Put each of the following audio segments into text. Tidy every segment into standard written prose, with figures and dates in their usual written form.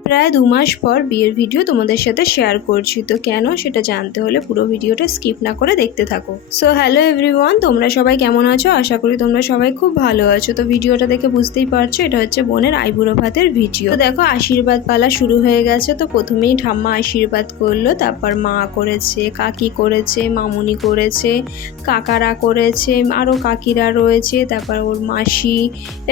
প্রায় ২ মাস পর বিয়ের ভিডিও তোমাদের সাথে শেয়ার করছি। তো কেন সেটা জানতে হলে পুরো ভিডিওটা স্কিপ না করে দেখতে থাকো। সো হ্যালো এভরিওয়ান, তোমরা সবাই কেমন আছো? আশা করি তোমরা সবাই খুব ভালো আছো। তো ভিডিওটা দেখে বুঝতেই পারছো এটা হচ্ছে বোনের আইবুড়ো ভাতের ভিডিও। তো দেখো আশীর্বাদ পালা শুরু হয়ে গেছে। তো প্রথমেই ঠাম্মা আশীর্বাদ করলো, তারপর মা করেছে, কাকি করেছে, মামুনি করেছে, কাকারা করেছে, আরও কাকিরা রয়েছে, তারপর ওর মাসি,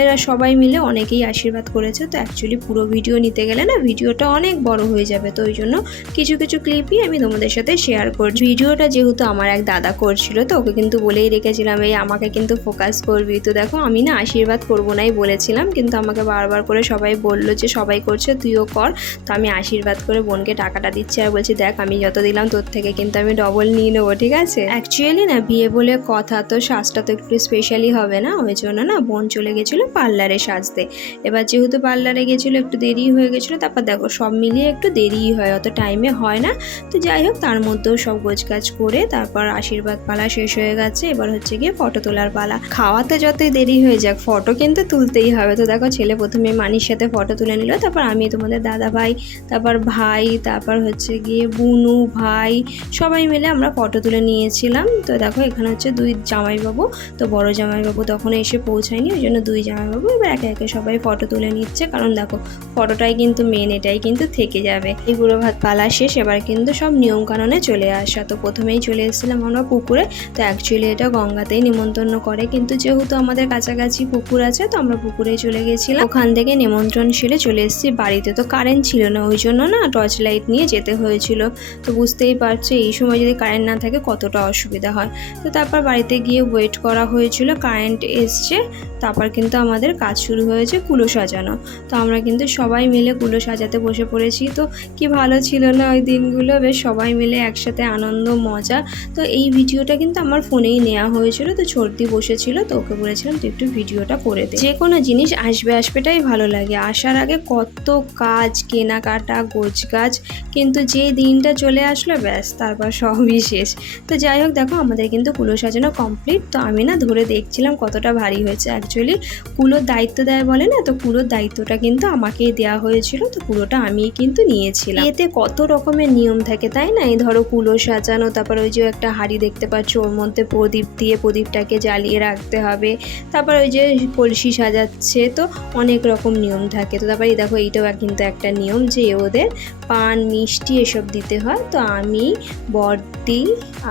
এরা সবাই মিলে অনেকেই আশীর্বাদ করেছে। তো অ্যাকচুয়ালি পুরো ভিডিও নিতে গেলে না ভিডিওটা অনেক বড় হয়ে যাবে, তো ওই জন্য কিছু কিছু ক্লিপই আমি তোমাদের সাথে শেয়ার করছি। ভিডিওটা যেহেতু আমার এক দাদা করছিল, তো ওকে কিন্তু বলেই রেখেছিলাম এই আমাকে কিন্তু ফোকাস করবি। তো দেখো আমি না আশীর্বাদ করবো নাই বলেছিলাম, কিন্তু আমাকে বারবার করে সবাই বললো যে সবাই করছে তুইও কর। তো আমি আশীর্বাদ করে বোনকে টাকাটা দিচ্ছি আর বলছি দেখ আমি যত দিলাম তোর থেকে কিন্তু আমি ডবল নিয়ে নেবো, ঠিক আছে? অ্যাকচুয়ালি না বিয়ে বলে কথা, তো সাজটা তো একটু স্পেশালি হবে না, ওই জন্য না বোন চলে গেছিলো পার্লারে সাজতে। এবার যেহেতু পার্লারে গেছিলো একটু দেরি হয়ে গেছিলো, তারপর দেখো সব মিলিয়ে একটু দেরিই হয়, অত টাইমে হয় না। তো যাই হোক তার মধ্যেও সব গোছগাছ করে তারপর আশীর্বাদ পালা শেষ হয়ে গেছে। এবার হচ্ছে গিয়ে ফটো তোলার পালা। খাওয়াতে যতই দেরি হয়ে যাক ফটো কিন্তু তুলতেই হবে। তো দেখো ছেলে প্রথমে মানির সাথে ফটো তুলে নিল, তারপর আমি তোমাদের দাদা ভাই, তারপর ভাই, তারপর হচ্ছে গিয়ে বুনু ভাই, সবাই মিলে আমরা ফটো তুলে নিয়েছিলাম। তো দেখো এখানে হচ্ছে দুই জামাইবাবু, তো বড় জামাইবাবু তখন এসে পৌঁছায়নি, ওই জন্য দুই জামাইবাবু এবার একে একে সবাই ফটো তুলে নিচ্ছে, কারণ দেখো ফটোটাই কিন্তু মেন, এটাই কিন্তু থেকে যাবে। এই বুড়ো ভাত পালা শেষ, এবার কিন্তু সব নিয়ম কানুনে চলে আসা। তো প্রথমেই চলে এসেছিলাম আমরা পুকুরে। তো অ্যাকচুয়ালি এটা গঙ্গাতেই নিমন্ত্রণ করে, কিন্তু যেহেতু আমাদের কাছাকাছি পুকুর আছে তো আমরা পুকুরেই চলে গেছিলাম। ওখান থেকে নিমন্ত্রণ সেরে চলে এসেছি বাড়িতে। তো কারেন্ট ছিল না, ওই জন্য না টর্চ লাইট নিয়ে যেতে হয়েছিল। তো বুঝতেই পারছো এই সময় যদি কারেন্ট না থাকে কতটা অসুবিধা হয়। তো তারপর বাড়িতে গিয়ে ওয়েট করা হয়েছিল, কারেন্ট এসছে, তারপর কিন্তু আমাদের কাজ শুরু হয়েছে কুলো সাজানো। তো আমরা কিন্তু সবাই মিলে কুলো সাজাতে বসে পড়েছি। তো কি ভালো ছিল না ওই দিনগুলো, বেশ সবাই মিলে একসাথে আনন্দ মজা। তো এই ভিডিওটা কিন্তু আমার ফোনেই নেওয়া হয়েছিল। তো ছর্দি বসেছিল, তো ওকে বলেছিলাম তুই একটু ভিডিওটা করে দে। যে কোনো জিনিস আসবেটাই ভালো লাগে, আসার আগে কত কাজ, কেনাকাটা, গোছগাছ, কিন্তু যে দিনটা চলে আসলো ব্যাস তারপর সবই শেষ। তো যাই হোক দেখো আমাদের কিন্তু কুলো সাজানো কমপ্লিট। তো আমি না ধরে দেখছিলাম কতটা ভারী হয়েছে। অ্যাকচুয়ালি কুলোর দায়িত্ব দেয় বলে না, তো কুলোর দায়িত্বটা কিন্তু আমাকেই দেওয়া হয়েছিল। তো কুলোটা আমিই কিন্তু নিয়েছিলাম। এতে কত রকমের নিয়ম থাকে তাই না? এই ধরো কুলো সাজানো, তারপর ওই যে একটা হাঁড়ি দেখতে পাচ্ছ ওর মধ্যে প্রদীপ দিয়ে প্রদীপটাকে জ্বালিয়ে রাখতে হবে, তারপর ওই যে কলসি সাজাচ্ছে, তো অনেক রকম নিয়ম থাকে। তো তারপরে দেখো এইটাও কিন্তু একটা নিয়ম যে ওদের পান মিষ্টি এসব দিতে হয়। তো আমি, বড়দি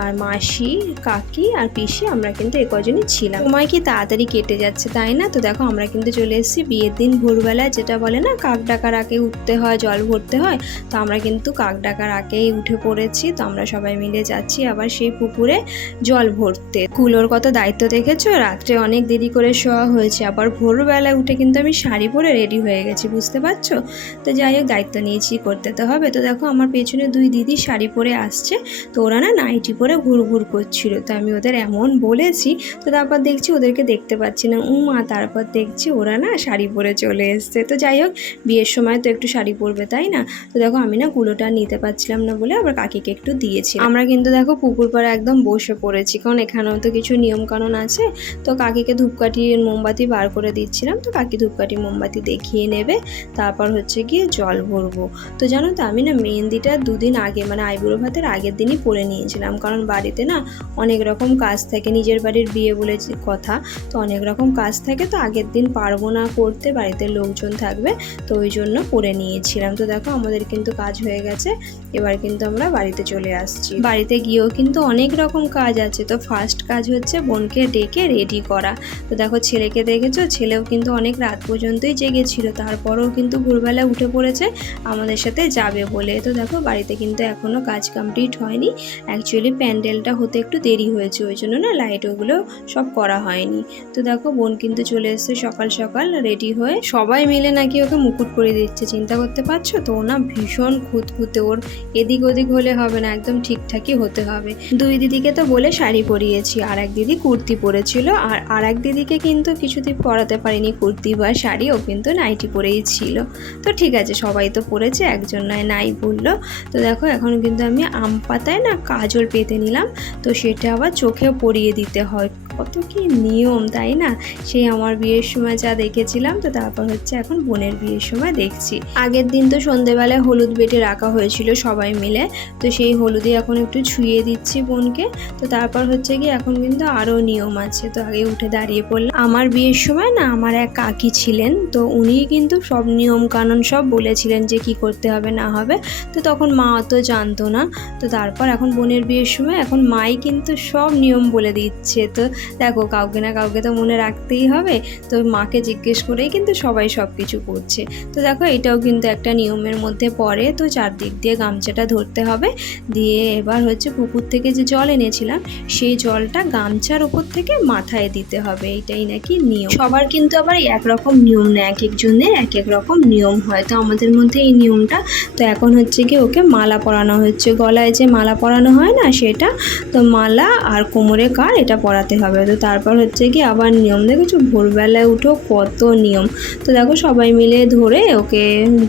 আর মাসি, কাকি আর পিসি আমরা কিন্তু এ কজনই ছিলাম। সময় কি তাড়াতাড়ি কেটে যাচ্ছে তাই না? তো দেখো আমরা কিন্তু চলে এসেছি বিয়ের দিন ভোরবেলায়, যেটা বলে না কাক ডাকার আগে উঠতে হয়, জল ভরতে হয়। তো আমরা কিন্তু কাক ডাকার আগেই উঠে পড়েছি। তো আমরা সবাই মিলে যাচ্ছি আবার সেই পুকুরে জল ভরতে। কুলোর কত দায়িত্ব দেখেছো, রাত্রে অনেক দেরি করে শোয়া হয়েছে, আবার ভোরবেলায় উঠে কিন্তু আমি শাড়ি পরে রেডি হয়ে গেছি, বুঝতে পারছো? তো যাই হোক দায়িত্ব নিয়েছি, করতে তো হবে। তো দেখো আমার পেছনে দুই দিদি শাড়ি পরে আসছে, তো ওরা না নাইটি পরে ঘুরঘুর করছিল। তো আমি ওদের এমন বলেছি, তো তারপর দেখছি ওদেরকে দেখতে পাচ্ছি না, মা তারপর দেখছি ওরা না শাড়ি পরে চলে এসছে। তো যাই হোক বিয়ের সময় তো একটু শাড়ি পরবে তাই না? তো দেখো আমি না কুলোটা নিতে পারছিলাম না বলে আবার কাকিকে একটু দিয়েছি। আমরা কিন্তু দেখো পুকুর পাড়ে একদম বসে পড়েছি, কারণ এখানেও তো কিছু নিয়ম কানুন আছে। তো কাকিকে ধূপকাঠি মোমবাতি বার করে দিচ্ছিলাম, তো কাকি ধূপকাঠি মোমবাতি দেখিয়ে নেবে, তারপর হচ্ছে গিয়ে জল ভরবো। তো জানো তো আমি না মেহেন্দিটা দুদিন আগে মানে আইবুড়ো ভাতের আগের দিনই পরে নিয়েছিলাম, কারণ বাড়িতে না অনেক রকম কাজ থাকে, নিজের বাড়ির বিয়ে বলে কথা, তো অনেক রকম কাজ থাকে। তো আগের দিন পারবো না করতে, বাড়িতে লোকজন থাকবে, তো ওই জন্য পরে নিয়েছিলাম। তো দেখো আমাদের কিন্তু কাজ হয়ে গেছে, এবার কিন্তু আমরা বাড়িতে চলে আসছি। বাড়িতে গিয়েও কিন্তু অনেক রকম কাজ আছে। তো ফার্স্ট কাজ হচ্ছে বোনকে ডেকে রেডি করা। তো দেখো ছেলেকে দেখেছো, ছেলেও কিন্তু অনেক রাত পর্যন্তই জেগেছিল, তারপরেও কিন্তু ভোরবেলা উঠে পড়েছে আমাদের সাথে যাবে বলে। তো দেখো বাড়িতে কিন্তু এখনও কাজ কমপ্লিট হয়নি, অ্যাকচুয়ালি প্যান্ডেলটা হতে একটু দেরি হয়েছে, ওই জন্য না লাইট ওগুলো সব করা হয়নি। তো দেখো বোন কিন্তু চলে এসছে সকাল সকাল রেডি হয়ে, সবাই মিলে নাকি ওকে মুকুট পরিয়ে দিচ্ছে, চিন্তা করতে পারছো? তো ও না ভীষণ খুঁতখুঁতে, ওর এদিক ওদিক হলে হবে না, একদম ঠিকঠাকই হতে হবে। দুই দিদিকে তো বলে শাড়ি পরিয়েছি, আর এক দিদি কুর্তি পরেছিল, আর এক দিদিকে কিন্তু কিছুদিন পরাতে পারিনি কুর্তি বা শাড়ি, ও কিন্তু নাইটি পরেই ছিল। তো ঠিক আছে সবাই তো পরেছে, একজন নয় নাই বললো। তো দেখো এখন কিন্তু আমি আম পাতায় না কাজল পেতে নিলাম, তো সেটা আবার চোখেও পরিয়ে দিতে হয়, কত কি নিয়ম, তাই না? সেই আমার বিয়ের সময় যা দেখেছিলাম, তো তারপর হচ্ছে এখন বোনের বিয়ের সময় দেখছি। আগের দিন তো সন্ধেবেলায় হলুদ বেটে রাখা হয়েছিল সবাই মিলে, তো সেই হলুদে এখন একটু ছুঁয়ে দিচ্ছি বোনকে। তো তারপর হচ্ছে কি এখন কিন্তু আরও নিয়ম আছে, তো আগে উঠে দাঁড়িয়ে পড়লাম। আমার বিয়ের সময় না আমার এক কাকি ছিলেন, তো উনি কিন্তু সব নিয়ম কানুন সব বলেছিলেন যে কি করতে হবে না হবে। তো তখন মা অত জানতো না। তো তারপর এখন বোনের বিয়ের সময় এখন মাই কিন্তু সব নিয়ম বলে দিচ্ছে। তো দেখো, কাউকে না কাউকে তো মনে রাখতেই হবে, তো মাকে জিজ্ঞেস করেই কিন্তু সবাই সব কিছু করছে। তো দেখো, এটাও কিন্তু একটা নিয়মের মধ্যে পড়ে। তো চারদিক দিয়ে গামছাটা ধরতে হবে, দিয়ে এবার হচ্ছে পুকুর থেকে যে জল এনেছিলাম সেই জলটা গামছার উপর থেকে মাথায় দিতে হবে, এইটাই নাকি নিয়ম। সবার কিন্তু আবার একরকম নিয়ম না, এক একজনের এক এক রকম নিয়ম হয়। তো আমাদের মধ্যে এই নিয়মটা। তো এখন হচ্ছে কি ওকে মালা পরানো হচ্ছে, গলায় যে মালা পরানো হয় না সেটা, তো মালা আর কোমরে কার এটা পরাতে হবে। তো তারপর হচ্ছে কি আবার নিয়ম দেখেছো, ভোরবেলায় উঠো কত নিয়ম। তো দেখো সবাই মিলে ধরে ওকে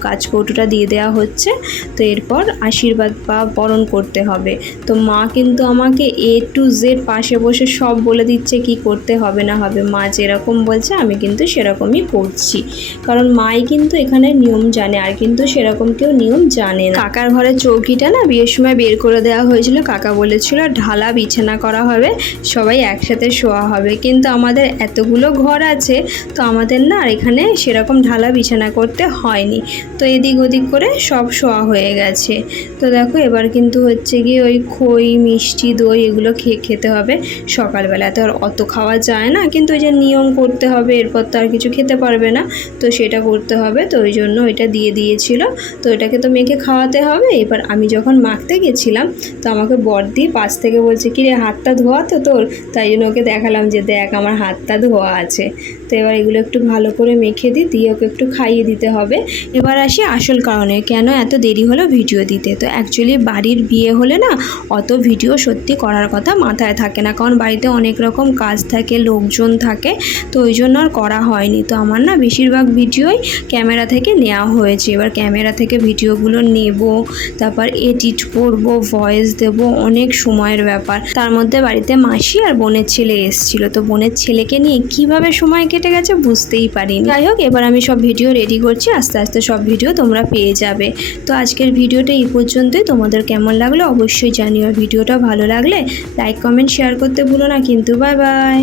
কাচকৌটোটা দিয়ে দেওয়া হচ্ছে। তো এরপর আশীর্বাদ বা বরণ করতে হবে। তো মা কিন্তু আমাকে A to Z পাশে বসে সব বলে দিচ্ছে কি করতে হবে না হবে। মা যেরকম বলছে আমি কিন্তু সেরকমই করছি, কারণ মাই কিন্তু এখানে নিয়ম জানে, আর কিন্তু সেরকম কেউ নিয়ম জানে না। কাকার ঘরের চৌকিটা না বিয়ের সময় বের করে দেওয়া হয়েছিল, কাকা বলেছিল ঢালা বিছানা করা হবে, সবাই একসাথে শোয়া হবে। কিন্তু আমাদের এতগুলো ঘর আছে, তো আমাদের না আর এখানে সেরকম ঢালা বিছানা করতে হয়নি, তো এদিক ওদিক করে সব শোয়া হয়ে গেছে। তো দেখো এবার কিন্তু হচ্ছে গিয়ে ওই খই মিষ্টি দই এগুলো খেতে হবে সকালবেলা। তো আর অত খাওয়া যায় না, কিন্তু ওই যে নিয়ম করতে হবে, এরপর তো আর কিছু খেতে পারবে না, তো সেটা করতে হবে। তো ওই জন্য ওইটা দিয়ে দিয়েছিল, তো ওটাকে তো মেয়েকে খাওয়াতে হবে। এবার আমি যখন মাখতে গেছিলাম, তো আমাকে বড়দি পাশ থেকে বলছে কি রে, হাতটা ধোয়া তো তোর? তাই জন্য ওকে দেখালাম যে দেখ আমার হাতটা ধোয়া আছে। তো এবার এগুলো একটু ভালো করে মেখে দিই, দিয়ে ওকে একটু খাইয়ে দিতে হবে। এবার আসি আসল কারণে কেন এত দেরি হলো ভিডিও দিতে। তো অ্যাকচুয়ালি বাড়ির বিয়ে হলে না অত ভিডিও সত্যি করার কথা মাথায় থাকে না, কারণ বাড়িতে অনেক রকম কাজ থাকে, লোকজন থাকে, তো ওই জন্য আর করা হয়নি। তো আমার না বেশিরভাগ ভিডিওই ক্যামেরা থেকে নেওয়া হয়েছে। এবার ক্যামেরা থেকে ভিডিওগুলো নেব, তারপর এডিট করব, ভয়েস দেব, অনেক সময়ের ব্যাপার। তার মধ্যে বাড়িতে মাসি আর বোনের ছেলে এসেছিলো, তো বোনের ছেলেকে নিয়ে কিভাবে সময় কেটে গেছে বুঝতেই পারিনি। যাই হোক, এবার আমি সব ভিডিও রেডি করছি, আস্তে আস্তে সব ভিডিও তোমরা পেয়ে যাবে। তো আজকের ভিডিওটা এই পর্যন্তই। তোমাদের কেমন লাগলো অবশ্যই জানিও, আর ভিডিওটা ভালো লাগলে লাইক কমেন্ট শেয়ার করতে ভুলো না কিন্তু। Bye bye.